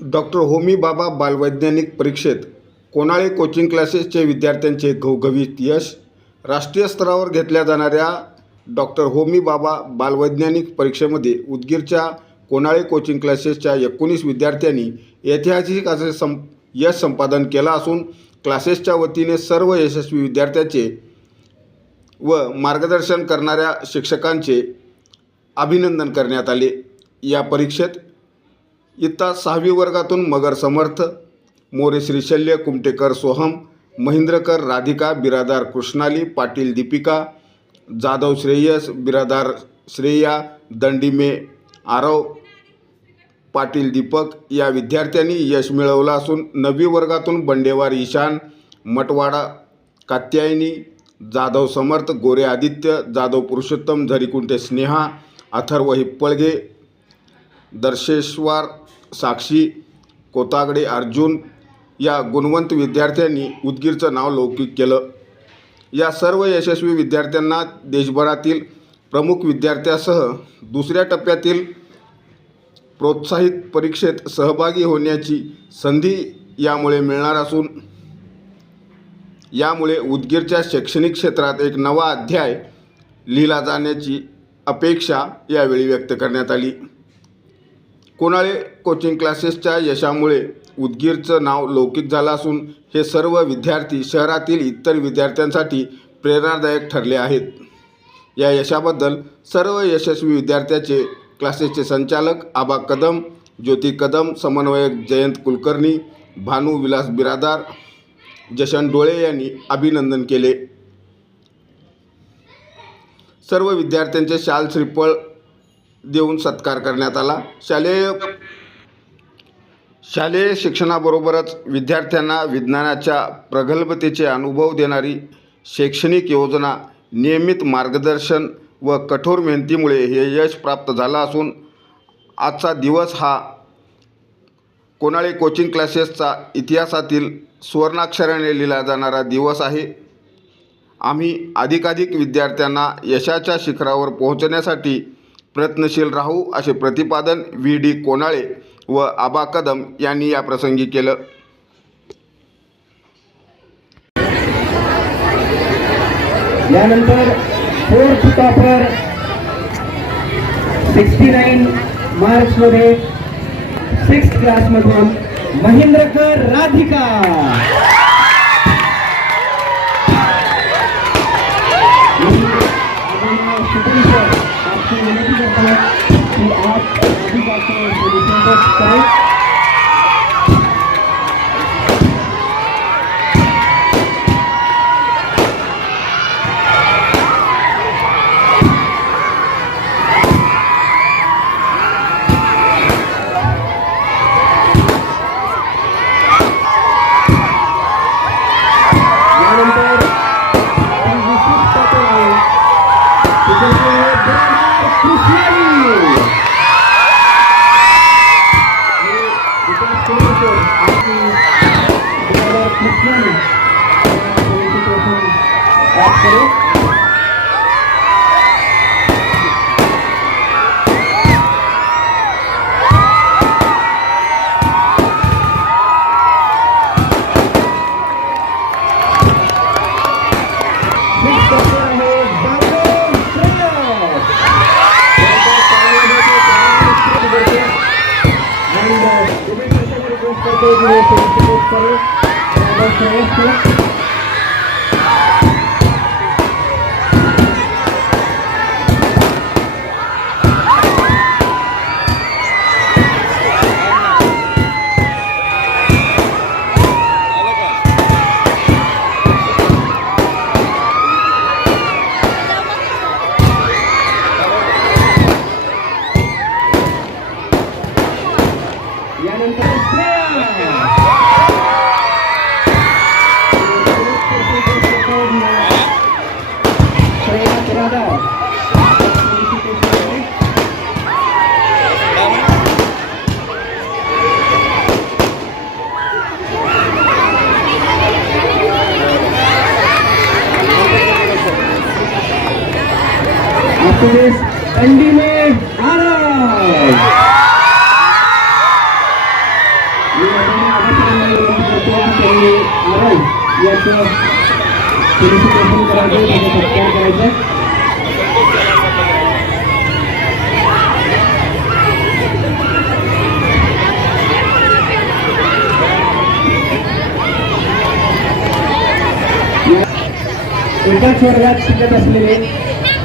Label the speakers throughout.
Speaker 1: Doctor Homi बाबा बालवैज्ञानिक परीक्षेत कोणाळे coaching क्लासेसचे विद्यार्थ्यांचे घवघवीत यश राष्ट्रीय स्तरावर घेतल्या जाणाऱ्या डॉक्टर होमी बाबा बालवैज्ञानिक परीक्षेमध्ये उदगीरच्या कोणाळे कोचिंग क्लासेसच्या एकोणीस विद्यार्थ्यांनी ऐतिहासिक असे सं यश संपादन केलं असून क्लासेसच्या वतीने सर्व यशस्वी विद्यार्थ्याचे व मार्गदर्शन करणाऱ्या शिक्षकांचे अभिनंदन करण्यात आले. या परीक्षेत इयत्ता सहावी वर्गातून मगर समर्थ मोरे श्रीशल्य कुमटेकर सोहम महेंद्रकर राधिका बिरादार कृष्णाली पाटील दीपिका जाधव श्रेयस बिरादार श्रेया दंडिमे आरव पाटील दीपक या विद्यार्थ्यांनी यश मिळवलं असून नववी वर्गातून बंडेवार ईशान मटवाडा कात्यायनी जाधव समर्थ गोरे आदित्य जाधव पुरुषोत्तम झरीकुंटे स्नेहा अथर्व हिप्पळगे दर्शेश्वर साक्षी कोतागडे अर्जुन या गुणवंत विद्यार्थ्यांनी उदगीरचं नाव लौकिक केलं. या सर्व यशस्वी विद्यार्थ्यांना देशभरातील प्रमुख विद्यार्थ्यासह दुसऱ्या टप्प्यातील प्रोत्साहित परीक्षेत सहभागी होण्याची संधी यामुळे मिळणार असून यामुळे उदगीरच्या शैक्षणिक क्षेत्रात एक नवा अध्याय लिहिला जाण्याची अपेक्षा यावेळी व्यक्त करण्यात आली. कोणाळे कोचिंग क्लासेसच्या यशामुळे उदगीरचं नाव लौकिक झालं असून हे सर्व विद्यार्थी शहरातील इतर विद्यार्थ्यांसाठी प्रेरणादायक ठरले आहेत. या यशाबद्दल सर्व यशस्वी विद्यार्थ्याचे क्लासेसचे संचालक आबा कदम ज्योती कदम समन्वयक जयंत कुलकर्णी भानू विलास बिरादार जशन डोळे यांनी अभिनंदन केले. सर्व विद्यार्थ्यांचे शाल श्रीफळ देऊन सत्कार करण्यात आला. शालेय शालेय शिक्षणाबरोबरच विद्यार्थ्यांना विज्ञानाच्या प्रगल्भतेचे अनुभव देणारी शैक्षणिक योजना नियमित मार्गदर्शन व कठोर मेहनतीमुळे हे यश प्राप्त झालं असून आजचा दिवस हा कोणाळे कोचिंग क्लासेसचा इतिहासातील सुवर्णाक्षराने लिहिला जाणारा दिवस आहे. आम्ही अधिकाधिक विद्यार्थ्यांना यशाच्या शिखरावर पोहोचण्यासाठी प्रयत्नशील राहू असे प्रतिपादन व्ही डी कोणाळे व आबा कदम यांनी या प्रसंगी केलं.
Speaker 2: यानंतर फोर्थ टॉपर सिक्स्टी नाईन मार्क्समध्ये सिक्स्थ क्लासमधून महेंद्रकर राधिका. Okay. बिरादार कृष्णाली जाधव श्रेयसला. यानंतर आपणेस कंडीने आरव याचं व्हेरिफिकेशन करायचं त्याचा सत्कार शिकत असलेले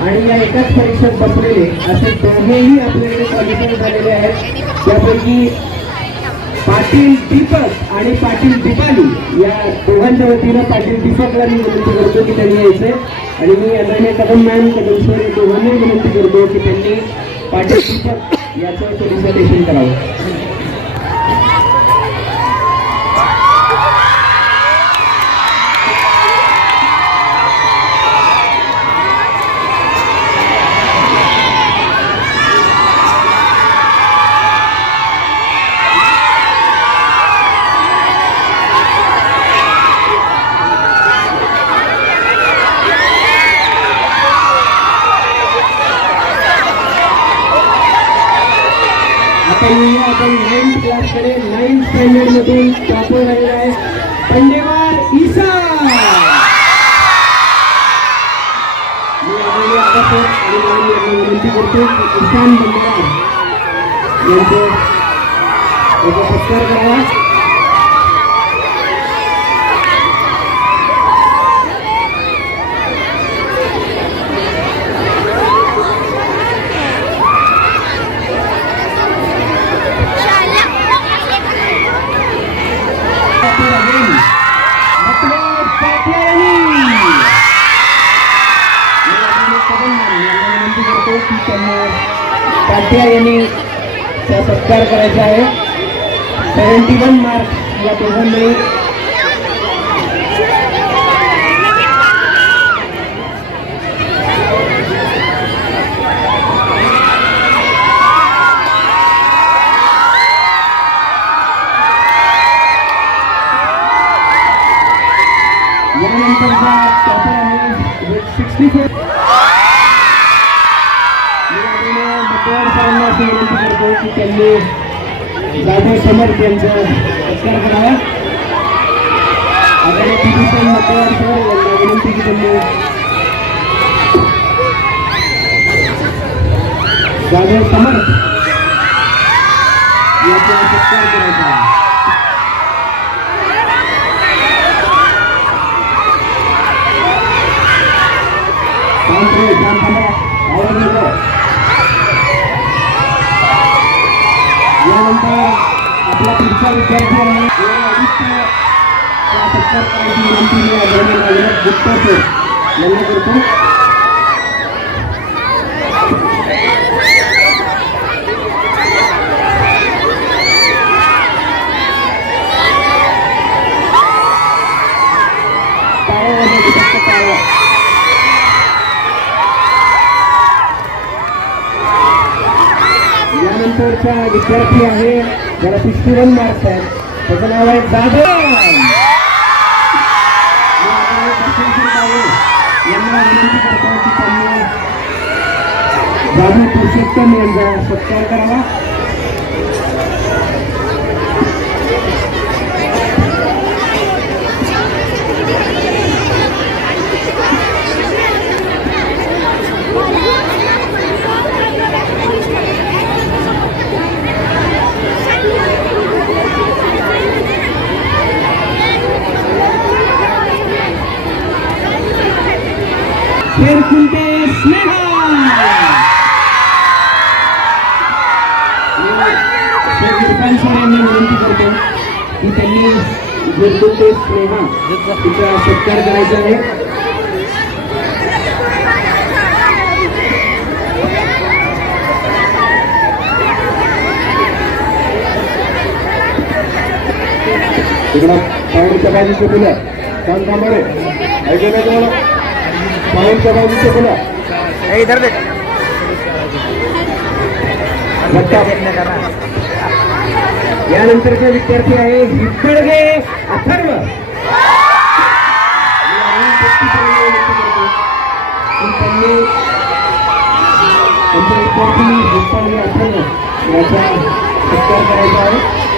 Speaker 2: आणि या एकाच परीक्षेत बसलेले असे दोघेही आपल्याकडे क्वालिफाय झालेले आहेत. त्यापैकी पाटील दीपक आणि पाटील दीपाली या दोघांच्या वतीनं पाटील दीपकला मी विनंती करतो की त्यांनी यायचे. आणि मी आदरणीय कदम मॅम कदम सर दोघांनाही विनंती करतो की त्यांनी पाटील दीपक याचं सोलिसिटेशन करावं. आता आपण नाईन्थ क्लासकडे नाईन्थ स्टँडर्ड मधून टॉपर झालेला आहे. पंडेवार ईसा! मी आपण आणि विनंती करतो की ईशान बंडेवार यांचं सत्कार करावा. त्यांना पाट्या यांनी सत्कार करायचा आहे. सेवन्टी वन मार्क्स या दोघांनी मतदार सरांना विनंती करतो की त्यांनी जाधव समर्थ यांचा सत्कार करावा. आदरणीय सर यांना विनंती की त्यांनी जाधव समर्थ याचा सत्कार करायचा आहे शांत रे, शांत थांबा. आवाज नको. यानंतर आपला पुढचा विद्यार्थी आहे ए. आदित्य. त्या सत्कार करायची विनंती मी आदरणीय नागरिक गुप्ता सर यांना करतो यानंतरचा विद्यार्थी आहे ज्याला सिक्स्टी वन मार्क्स आहेत त्याचं नाव आहे यांना विनंती करतो की त्यांनी जाधव पुरुषोत्तम यांचा सत्कार करावा शेरकुंटे स्नेहा। सर यांना विनंती करतो की त्यांनी शेरकुंटे स्नेहा तिचा सत्कार करायचा आहे. तिकडं पाहुणच्या बाजूचे मुलं. काम कामारे ऐकलं नाही तुम्हाला? बाजूचे मुलं
Speaker 3: इधर देख.
Speaker 2: यानंतरचे विद्यार्थी आहे विठ्ठळगे अथर्व. त्यांनी त्यांचे विद्यार्थी विठ्ठळगे अथर्व याचा सत्कार करायचा आहे.